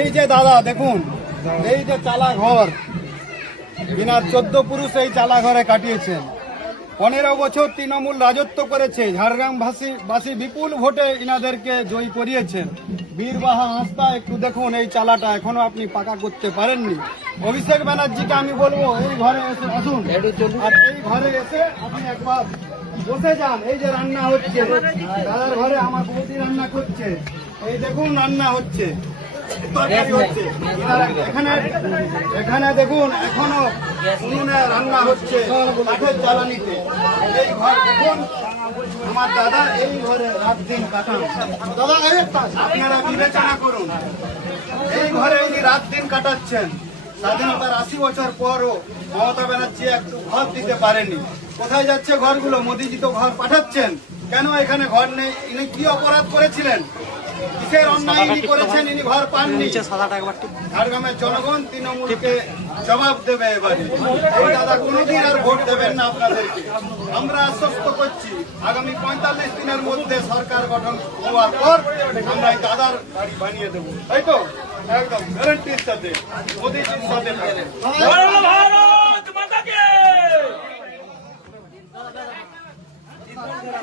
এই যে দাদা দেখুন, এই যে চালা ঘর, বিনা 14 পুরুষ এই চালা ঘরে কাটিয়েছেন। 15 বছর তৃণমূল রাজত্ব করেছে, ঝাড়গ্রাম বাসী বিপুল ভোটে ইনাদেরকে জয়ী করিয়েছেন। বীরবাহা হাসতা একটু দেখুন, এই চালাটা এখনো আপনি পাকা করতে পারেননি। অভিষেক ব্যানার্জিকে আমি বলবো এই ঘরে এসে আসুন, আর এই ঘরে এসে আপনি একবার বসে যান। এই যে রান্না হচ্ছে দাদার ঘরে, আমার বৌদি রান্না করছে, এই দেখুন রান্না হচ্ছে, তরকারি হচ্ছে। এখানে দেখুন এখনো উনুনে রান্না হচ্ছে কাঠের জ্বালানিতে। এই ঘর দেখুন, আমার দাদা এই ঘরে রাত দিন কাটান। দাদা আপনারা বিবেচনা করুন, এই ঘরে উনি রাত দিন কাটাচ্ছেন। স্বাধীনতার 80 বছর পরও মমতা ব্যানার্জি একটু ঘর দিতে পারেনি। কোথায় যাচ্ছে ঘরগুলো? মোদিজি তো ঘর পাঠাচ্ছেন, কেন এখানে ঘর নেই? ইনি কি অপরাধ করেছিলেন? কিসের অন্যায় ইনি করেছেন? ইনি ঘর পাননি। ঝাড়গ্রামের জনগণ তৃণমূলকে জবাব দেবে এবারে। এই দাদা কোনোদিন আর ভোট দেবেন না আপনাদেরকে। আমরা আশ্বস্ত করছি, আগামী 45 দিনের মধ্যে সরকার গঠন হওয়ার পর আমরা এই দাদার বাড়ি বানিয়ে দেবো, তাই তো? একদম গ্যারান্টির সাথে, মোদিজির সাথে।